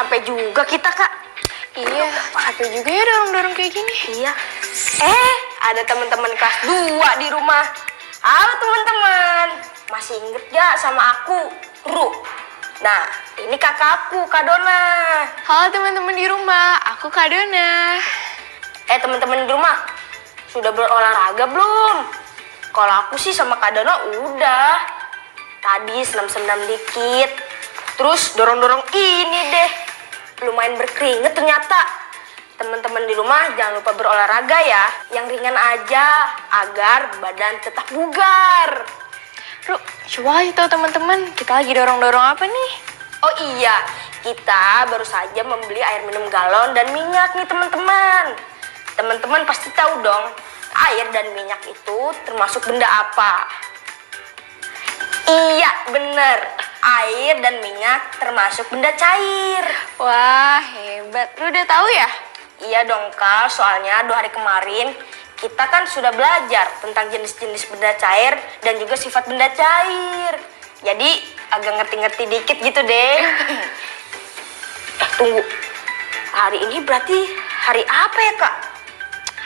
sampai juga kita, Kak. Iya, capek juga ya dorong-dorong kayak gini. Iya. Ada teman-teman kelas 2 di rumah. Halo teman-teman. Masih inget gak sama aku, Ru? Nah, ini kakakku, Kak Dona. Halo teman-teman di rumah, aku Kak Dona. Teman-teman di rumah, sudah berolahraga belum? Kalau aku sih sama Kak Dona udah. Tadi senam-senam dikit. Terus dorong-dorong ini deh. Lumayan berkeringat ternyata. Teman-teman di rumah jangan lupa berolahraga ya. Yang ringan aja agar badan tetap bugar. Ru, coba kasih tahu teman-teman, kita lagi dorong-dorong apa nih? Oh iya, kita baru saja membeli air minum galon dan minyak nih teman-teman. Teman-teman pasti tahu dong, air dan minyak itu termasuk benda apa? Iya, bener. Air dan minyak termasuk benda cair. Wah, hebat. Lu udah tahu ya? Iya dong, Kak. Soalnya 2 hari kemarin kita kan sudah belajar tentang jenis-jenis benda cair dan juga sifat benda cair. Jadi agak ngerti-ngerti dikit gitu deh. Tunggu. Hari ini berarti hari apa ya, Kak?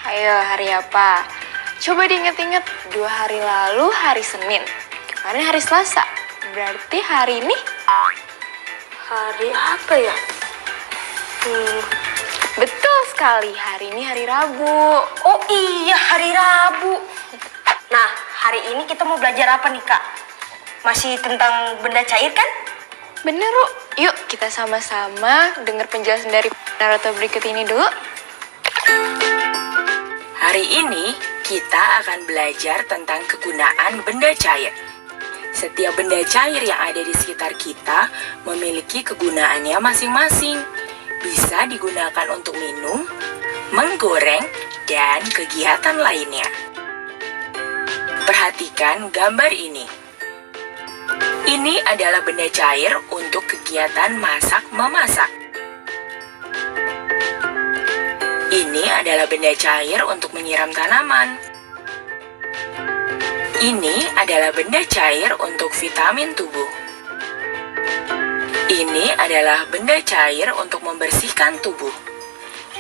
Ayo, hari apa? Coba diinget-inget, 2 hari lalu hari Senin. Kemarin hari Selasa. Berarti hari ini? Hari apa ya? Betul sekali, hari ini hari Rabu. Oh iya, hari Rabu. Nah, hari ini kita mau belajar apa nih, Kak? Masih tentang benda cair kan? Bener, Ru. Yuk, kita sama-sama dengar penjelasan dari narator berikut ini dulu. Hari ini kita akan belajar tentang kegunaan benda cair. Setiap benda cair yang ada di sekitar kita memiliki kegunaannya masing-masing. Bisa digunakan untuk minum, menggoreng, dan kegiatan lainnya. Perhatikan gambar ini. Ini adalah benda cair untuk kegiatan masak-memasak. Ini adalah benda cair untuk menyiram tanaman. Ini adalah benda cair untuk vitamin tubuh. Ini adalah benda cair untuk membersihkan tubuh.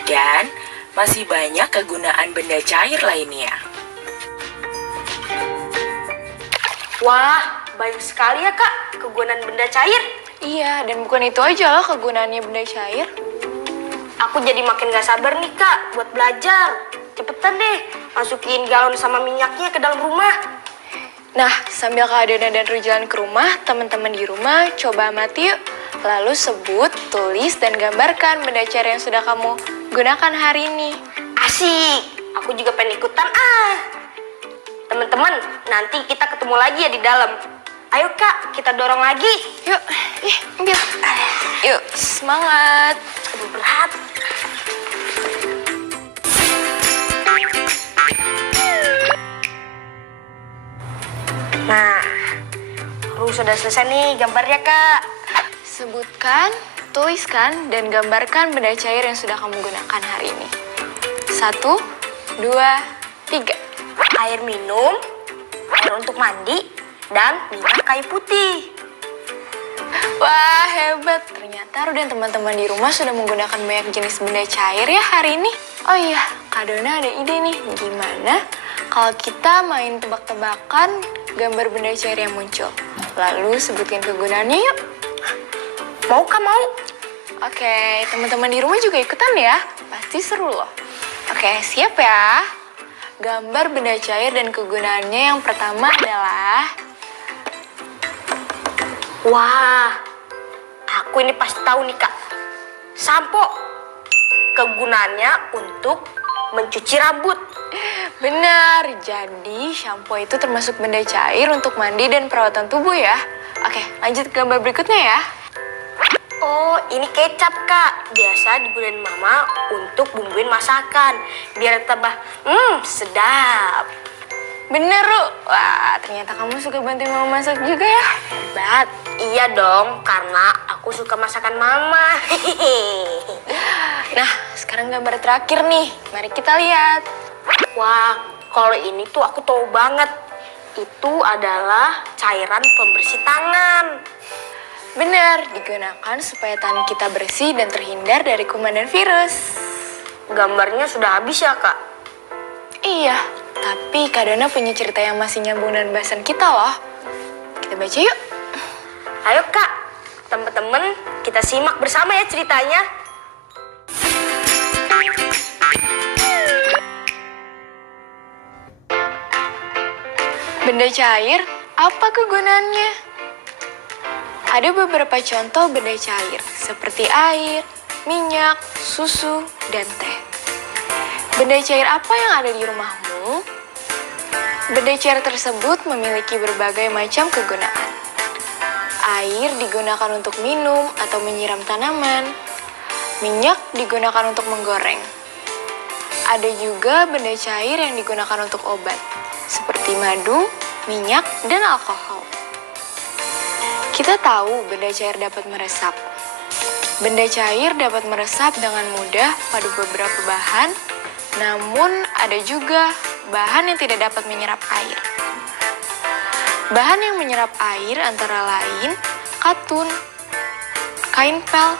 Dan masih banyak kegunaan benda cair lainnya. Wah, banyak sekali ya, Kak, kegunaan benda cair. Iya, dan bukan itu aja loh kegunaannya benda cair. Aku jadi makin gak sabar nih, Kak, buat belajar. Cepetan deh, masukin galon sama minyaknya ke dalam rumah. Nah, sambil Kak Dona dan Ru jalan ke rumah, teman-teman di rumah coba amati yuk. Lalu sebut, tulis, dan gambarkan benda cair yang sudah kamu gunakan hari ini. Asik, aku juga pengen ikutan Teman-teman, nanti kita ketemu lagi ya di dalam. Ayo, Kak, kita dorong lagi. Yuk, ambil. Yuk, semangat. Aduh, berat. Nah, sudah selesai nih gambarnya, Kak. Sebutkan, tuliskan, dan gambarkan benda cair yang sudah kamu gunakan hari ini. 1, 2, 3. Air minum, air untuk mandi, dan minyak kayu putih. Wah, hebat. Ternyata Ru dan teman-teman di rumah sudah menggunakan banyak jenis benda cair ya hari ini. Oh iya, Kak Dona ada ide nih. Gimana kalau kita main tebak-tebakan gambar benda cair yang muncul? Lalu sebutkan kegunaannya yuk. Mau, Kak, mau? Oke, teman-teman di rumah juga ikutan ya. Pasti seru loh. Oke, siap ya. Gambar benda cair dan kegunaannya yang pertama adalah... Wah, aku ini pasti tahu nih, Kak. Sampo. Kegunaannya untuk mencuci rambut. Benar, jadi shampoo itu termasuk benda cair untuk mandi dan perawatan tubuh ya. Oke, lanjut ke gambar berikutnya ya. Oh, ini kecap, Kak. Biasa digunain Mama untuk bumbuin masakan. Biar tambah, sedap. Bener, Ru. Wah, ternyata kamu suka bantuin Mama masak juga ya. Hebat. Iya dong, karena aku suka masakan Mama. Nah, sekarang gambar terakhir nih. Mari kita lihat. Wah, kalau ini tuh aku tahu banget. Itu adalah cairan pembersih tangan. Benar, digunakan supaya tangan kita bersih dan terhindar dari kuman dan virus. Gambarnya sudah habis ya, Kak? Iya, tapi Kak Dona punya cerita yang masih nyambung dengan bahasan kita loh. Kita baca yuk. Ayo, Kak. Teman-teman, kita simak bersama ya ceritanya. Benda cair, apa kegunaannya? Ada beberapa contoh benda cair, seperti air, minyak, susu, dan teh. Benda cair apa yang ada di rumahmu? Benda cair tersebut memiliki berbagai macam kegunaan. Air digunakan untuk minum atau menyiram tanaman. Minyak digunakan untuk menggoreng. Ada juga benda cair yang digunakan untuk obat, seperti madu, minyak, dan alkohol. Kita tahu benda cair dapat meresap. Benda cair dapat meresap dengan mudah pada beberapa bahan, namun ada juga bahan yang tidak dapat menyerap air. Bahan yang menyerap air antara lain katun, kain pel,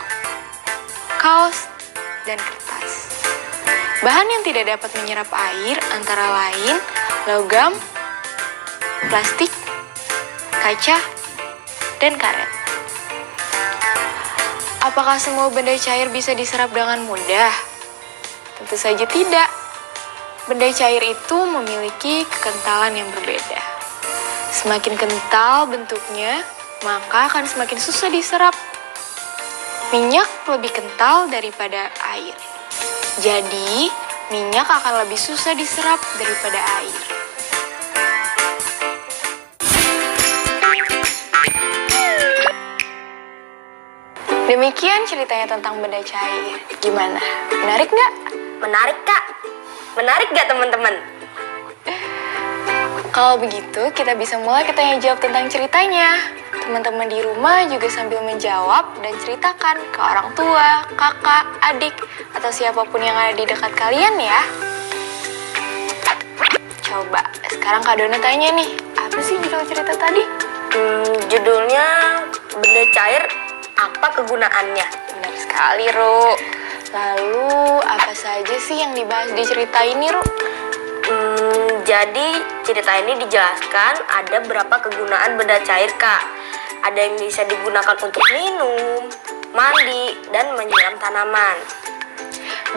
kaos, dan kertas. Bahan yang tidak dapat menyerap air antara lain logam, plastik, kaca, dan karet. Apakah semua benda cair bisa diserap dengan mudah? Tentu saja tidak. Benda cair itu memiliki kekentalan yang berbeda. Semakin kental bentuknya, maka akan semakin susah diserap. Minyak lebih kental daripada air. Jadi, minyak akan lebih susah diserap daripada air. Demikian ceritanya tentang benda cair. Gimana? Menarik nggak? Menarik, Kak. Menarik nggak, teman-teman? Kalau begitu, kita bisa mulai ke tanya jawab tentang ceritanya. Teman-teman di rumah juga sambil menjawab dan ceritakan ke orang tua, kakak, adik, atau siapapun yang ada di dekat kalian ya. Coba, sekarang Kak Dona tanya nih, apa sih judul cerita tadi? Judulnya benda cair, apa kegunaannya? Benar sekali, Ru. Lalu, apa saja sih yang dibahas di cerita ini, Ru? Jadi cerita ini dijelaskan ada berapa kegunaan benda cair, Kak. Ada yang bisa digunakan untuk minum, mandi, dan menyiram tanaman.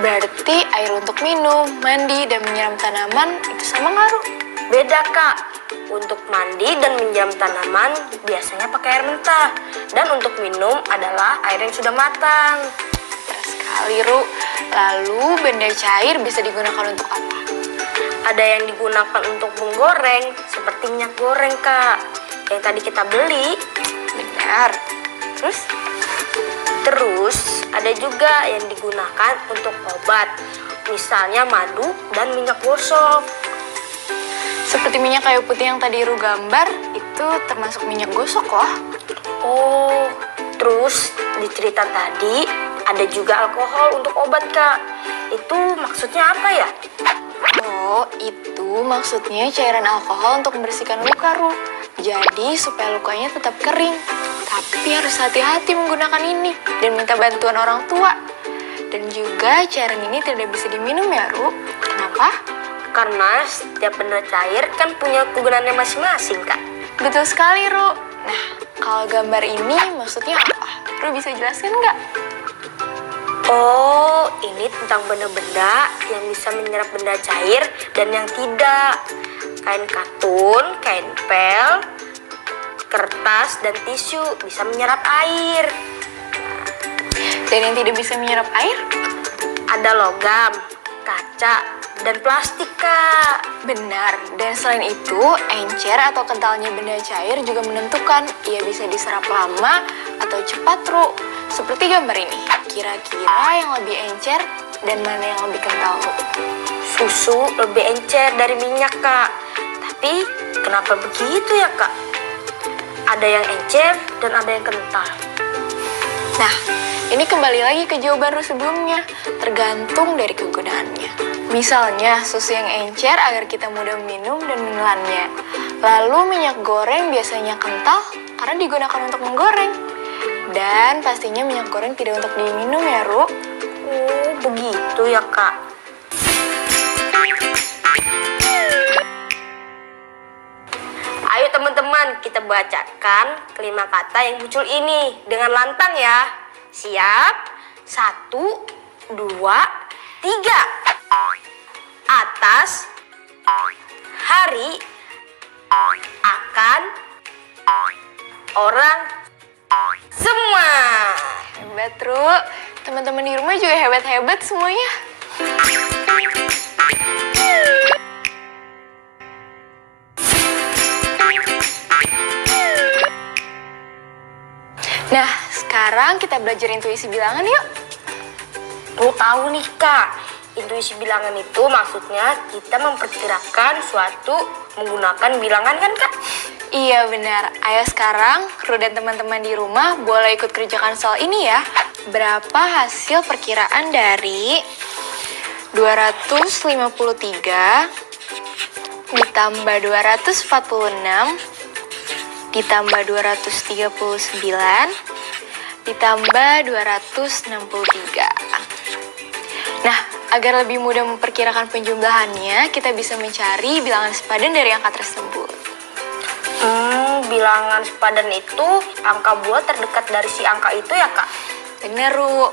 Berarti air untuk minum, mandi, dan menyiram tanaman itu sama nggak, Ru? Beda, Kak. Untuk mandi dan menyiram tanaman biasanya pakai air mentah. Dan untuk minum adalah air yang sudah matang. Benar sekali, Ru. Lalu benda cair bisa digunakan untuk apa? Ada yang digunakan untuk menggoreng, seperti minyak goreng, Kak. Yang tadi kita beli. Benar. Terus ada juga yang digunakan untuk obat. Misalnya madu dan minyak gosok. Seperti minyak kayu putih yang tadi Ru gambar, itu termasuk minyak gosok loh. Oh, terus di cerita tadi ada juga alkohol untuk obat, Kak. Itu maksudnya apa ya? Oh, itu maksudnya cairan alkohol untuk membersihkan luka, Ru. Jadi supaya lukanya tetap kering. Tapi harus hati-hati menggunakan ini dan minta bantuan orang tua. Dan juga cairan ini tidak bisa diminum ya, Ru. Kenapa? Karena setiap benda cair kan punya kegunaannya masing-masing, Kak. Betul sekali, Ru. Nah, kalau gambar ini maksudnya apa? Ru bisa jelaskan nggak? Oh, ini tentang benda-benda yang bisa menyerap benda cair dan yang tidak. Kain katun, kain pel, kertas, dan tisu bisa menyerap air. Dan yang tidak bisa menyerap air? Ada logam, kaca, dan plastik, Kak. Benar, dan selain itu, encer atau kentalnya benda cair juga menentukan ia bisa diserap lama atau cepat, Ru. Seperti gambar ini, kira-kira yang lebih encer dan mana yang lebih kental, Ru? Susu lebih encer dari minyak, Kak. Tapi kenapa begitu ya, Kak? Ada yang encer dan ada yang kental. Nah, ini kembali lagi ke jawaban Ru sebelumnya, tergantung dari kegunaannya. Misalnya, susu yang encer agar kita mudah minum dan menelannya. Lalu minyak goreng biasanya kental karena digunakan untuk menggoreng. Dan pastinya minyak goreng tidak untuk diminum ya, Ru. Oh, begitu ya, Kak. Ayo teman-teman, kita bacakan kelima kata yang muncul ini dengan lantang ya. Siap? 1, 2, 3. Atas, hari, akan, orang, semua. Hebat, Ru. Teman-teman di rumah juga hebat-hebat semuanya. Nah, sekarang kita belajar intuisi bilangan yuk. Tuh tahu nih Kak, intuisi bilangan itu maksudnya kita memperkirakan suatu menggunakan bilangan kan Kak? Iya benar. Ayo sekarang, Ru dan teman-teman di rumah boleh ikut kerjakan soal ini ya. Berapa hasil perkiraan dari 253 ditambah 246 ditambah 239 ditambah 263. Nah, agar lebih mudah memperkirakan penjumlahannya, kita bisa mencari bilangan sepadan dari angka tersebut. Bilangan sepadan itu angka bulat terdekat dari si angka itu ya Kak? Bener, Ru.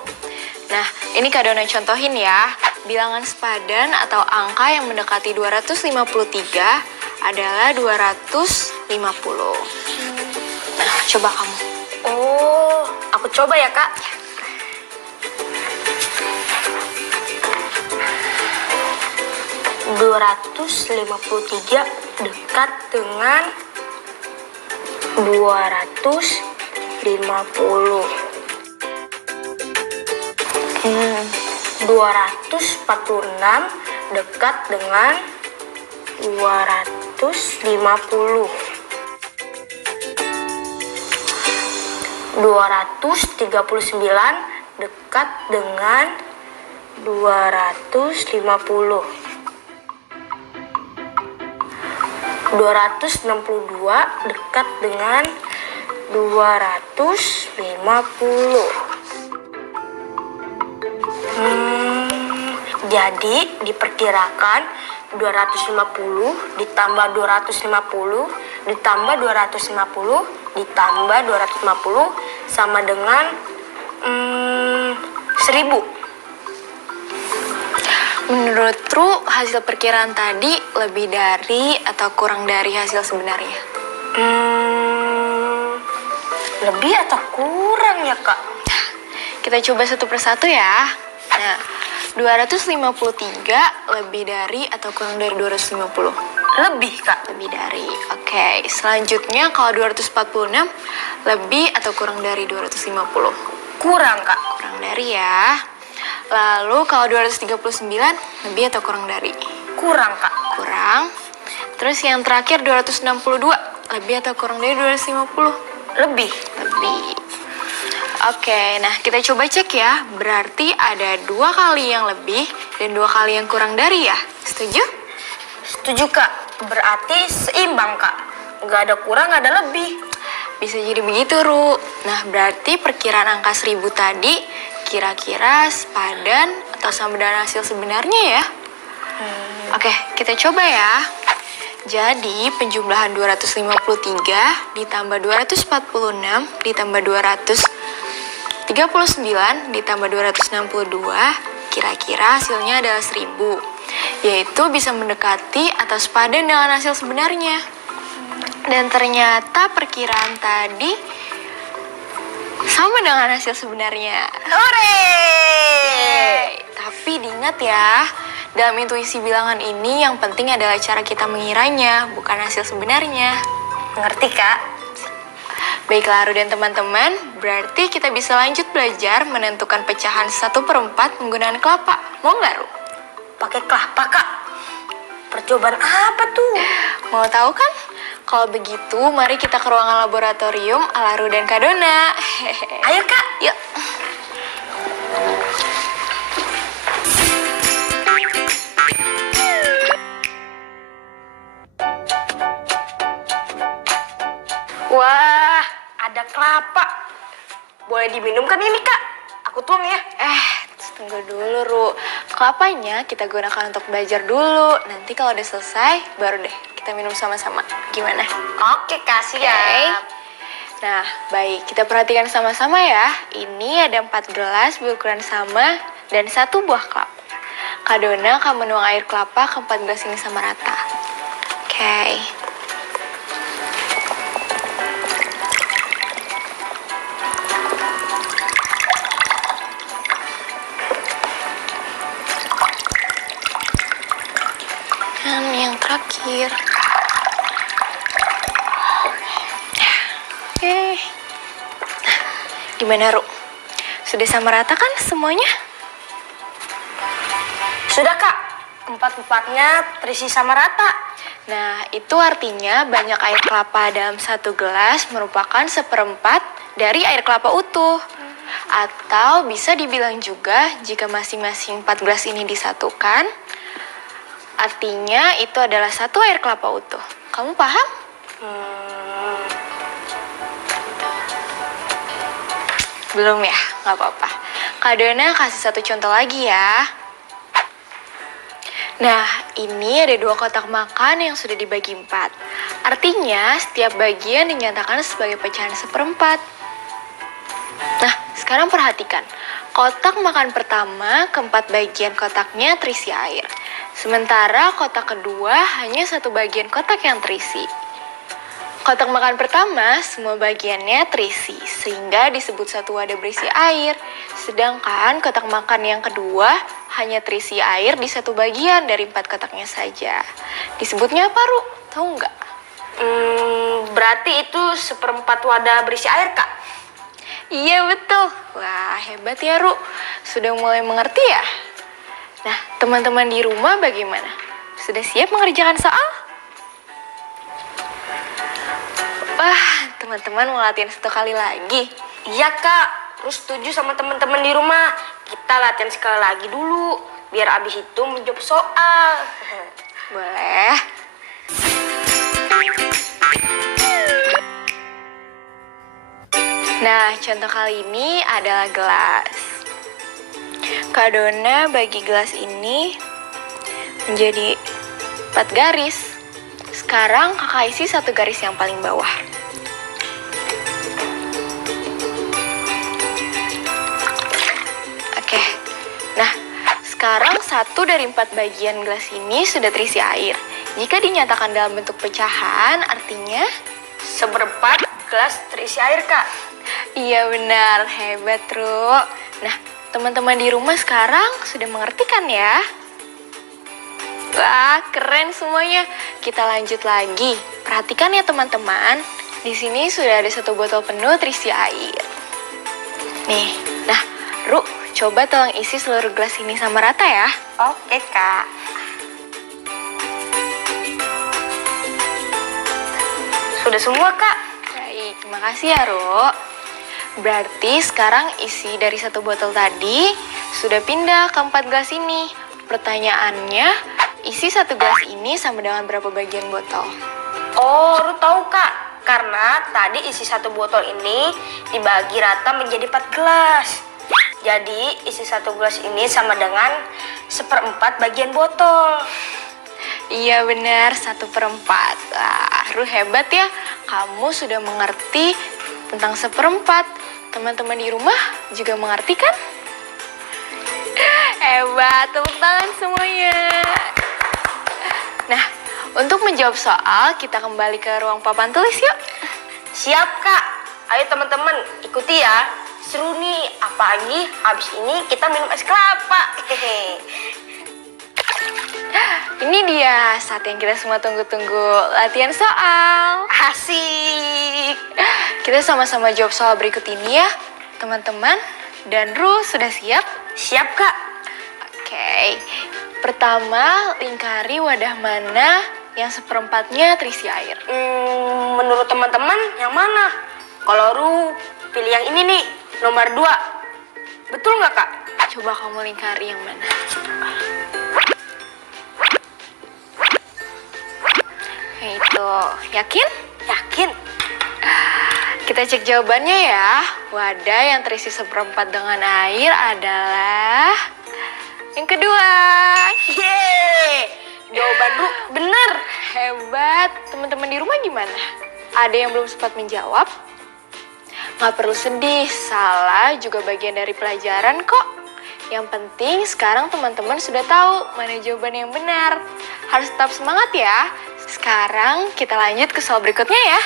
Nah, ini Kak Dona contohin ya. Bilangan sepadan atau angka yang mendekati 253 adalah 250. Nah, coba kamu. Oh, aku coba ya Kak. ...253 dekat dengan 250. 246 dekat dengan 250. 239 dekat dengan 250. 262 dekat dengan 250. Jadi diperkirakan 250 ditambah 250 ditambah 250 ditambah 250 sama dengan 1000. Menurut Ru, hasil perkiraan tadi lebih dari atau kurang dari hasil sebenarnya? Lebih atau kurang ya Kak? Kita coba satu persatu ya. Nah, 253 lebih dari atau kurang dari 250? Lebih Kak. Lebih dari. Oke, selanjutnya kalau 246 lebih atau kurang dari 250? Kurang Kak. Kurang dari ya. Lalu kalau 239 lebih atau kurang dari? Kurang Kak. Kurang. Terus yang terakhir 262 lebih atau kurang dari 250? Lebih. Lebih. Oke, nah kita coba cek ya. Berarti ada 2 kali yang lebih dan 2 kali yang kurang dari ya. Setuju? Setuju Kak. Berarti seimbang Kak. Nggak ada kurang, nggak ada lebih. Bisa jadi begitu, Ru. Nah, berarti perkiraan angka 1000 tadi kira-kira sepadan atau sama dengan hasil sebenarnya ya? Oke, kita coba ya. Jadi, penjumlahan 253 ditambah 246 ditambah 239 ditambah 262 kira-kira hasilnya adalah 1000. Yaitu bisa mendekati atau sepadan dengan hasil sebenarnya. Dan ternyata perkiraan tadi sama dengan hasil sebenarnya. Hore! Tapi diingat ya, dalam intuisi bilangan ini yang penting adalah cara kita mengiranya, bukan hasil sebenarnya. Ngerti Kak? Baiklah, Ru dan teman-teman, berarti kita bisa lanjut belajar menentukan pecahan 1/4 menggunakan kelapa. Mau nggak, Ru? Pakai kelapa Kak. Percobaan apa tuh? Mau tahu kan? Kalau begitu, mari kita ke ruangan laboratorium ala Ru dan Kak Dona. Ayo Kak. Yuk. Wah, ada kelapa. boleh diminum kan ini, Kak? Aku tuang ya. Tunggu dulu, Ru. Kelapanya kita gunakan untuk belajar dulu. Nanti kalau udah selesai, baru deh kita minum sama-sama. Gimana? Oke, Kak, siap. Nah, baik. Kita perhatikan sama-sama ya. Ini ada 4 gelas berukuran sama dan 1 buah kelapa. Kak Dona akan menuang air kelapa ke 4 gelas ini sama rata. Oke. Dan yang terakhir. Oke. Gimana, Ru? Sudah sama rata kan semuanya? Sudah, Kak. 4-4-nya terisi sama rata. Nah, itu artinya banyak air kelapa dalam 1 gelas merupakan 1/4 dari air kelapa utuh. Atau bisa dibilang juga jika masing-masing 4 gelas ini disatukan, artinya itu adalah 1 air kelapa utuh. Kamu paham? Belum ya? Nggak apa-apa. Kak Dona kasih 1 contoh lagi ya. Nah, ini ada 2 kotak makan yang sudah dibagi 4. Artinya, setiap bagian dinyatakan sebagai pecahan 1/4. Nah, sekarang perhatikan. Kotak makan pertama, keempat bagian kotaknya terisi air. Sementara kotak kedua hanya 1 bagian kotak yang terisi. Kotak makan pertama, semua bagiannya terisi, sehingga disebut 1 wadah berisi air. Sedangkan kotak makan yang kedua hanya terisi air di 1 bagian dari 4 kotaknya saja. Disebutnya apa, Ru? Tahu nggak? Berarti itu 1/4 wadah berisi air, Kak. Iya, betul. Wah, hebat ya, Ru. Sudah mulai mengerti ya? Nah, teman-teman di rumah bagaimana? Sudah siap mengerjakan soal? Wah, teman-teman mau latihan 1 kali lagi. Iya, Kak. Terus setuju sama teman-teman di rumah. Kita latihan sekali lagi dulu. Biar abis itu menjawab soal. Boleh. Nah, contoh kali ini adalah gelas. Kak Dona bagi gelas ini menjadi 4 garis. Sekarang kakak isi 1 garis yang paling bawah. Oke. Nah, sekarang 1 dari 4 bagian gelas ini sudah terisi air. Jika dinyatakan dalam bentuk pecahan, artinya 1/4 gelas terisi air, Kak. iya benar, hebat, Ru. Nah, teman-teman di rumah sekarang sudah mengerti kan ya? Wah, keren semuanya. Kita lanjut lagi. Perhatikan ya teman-teman. Di sini sudah ada 1 botol penuh terisi air. Nih, nah, Ru, coba tolong isi seluruh gelas ini sama rata ya. Oke, Kak. Sudah semua, Kak. Baik, terima kasih ya, Ru. Berarti sekarang isi dari 1 botol tadi sudah pindah ke 4 gelas ini. Pertanyaannya, isi 1 gelas ini sama dengan berapa bagian botol? Oh, Ru tahu, Kak. Karena tadi isi 1 botol ini dibagi rata menjadi 4 gelas. Jadi, isi 1 gelas ini sama dengan 1/4 bagian botol. Iya benar, 1/4. Wah, Ru hebat ya. Kamu sudah mengerti tentang 1/4. Teman-teman di rumah juga mengerti kan? Hebat, tepuk tangan semuanya. Nah, untuk menjawab soal, kita kembali ke ruang papan tulis yuk. Siap, Kak. Ayo teman-teman, ikuti ya. Seru nih, apalagi habis ini kita minum es kelapa. Hehehe. Ini dia saat yang kita semua tunggu-tunggu, latihan soal. Asik. Kita sama-sama jawab soal berikut ini ya, teman-teman. Dan Ru sudah siap? Siap, Kak. Oke. Pertama, lingkari wadah mana yang 1/4-nya terisi air. Menurut teman-teman yang mana? Kalau Ru pilih yang ini nih, nomor 2. Betul nggak, Kak? Coba kamu lingkari yang mana? Itu, yakin? Yakin? Kita cek jawabannya ya. wadah yang terisi seperempat dengan air adalah yang kedua. Yeay, jawaban Ru bener. Hebat. Teman-teman di rumah gimana? Ada yang belum sempat menjawab? Nggak perlu sedih, salah juga bagian dari pelajaran kok. Yang penting sekarang teman-teman sudah tahu mana jawaban yang benar. Harus tetap semangat ya. Sekarang kita lanjut ke soal berikutnya ya.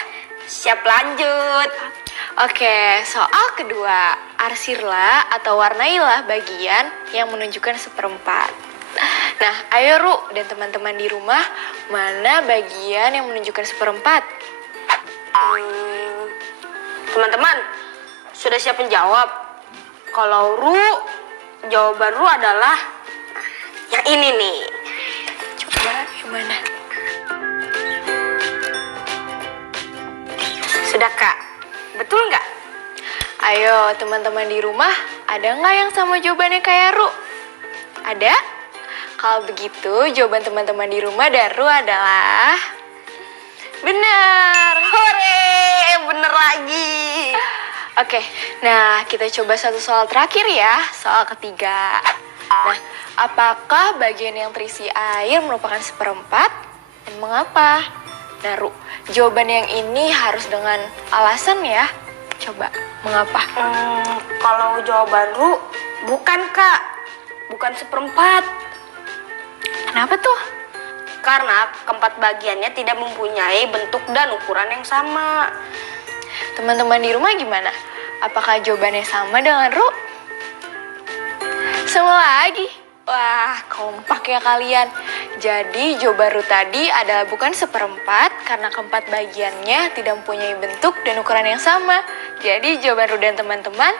Siap, lanjut. Oke, soal kedua. Arsirlah atau warnailah bagian yang menunjukkan seperempat. Nah, ayo Ru dan teman-teman di rumah, mana bagian yang menunjukkan seperempat? Teman-teman, sudah siap menjawab? Kalau Ru, jawaban Ru adalah yang ini nih. Coba yang mana? Sudah Kak, betul nggak? Ayo teman-teman di rumah, ada nggak yang sama jawabannya kayak Ru? Ada? Kalau begitu, jawaban teman-teman di rumah dan Ru adalah benar. Hore, bener lagi. Oke, nah kita coba satu soal terakhir ya, soal ketiga. Nah, apakah bagian yang terisi air merupakan seperempat dan mengapa? Nah, Ru, jawaban yang ini harus dengan alasan ya. Coba, mengapa? Kalau jawaban Ru, bukan Kak, bukan seperempat. Kenapa tuh? Karena keempat bagiannya tidak mempunyai bentuk dan ukuran yang sama. Teman-teman di rumah gimana? Apakah jawabannya sama dengan Ru? Sama lagi. Wah, kompak ya kalian. Jadi jawaban Ru tadi adalah bukan seperempat karena keempat bagiannya tidak mempunyai bentuk dan ukuran yang sama. Jadi jawaban Ru dan teman-teman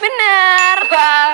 benar. Wah.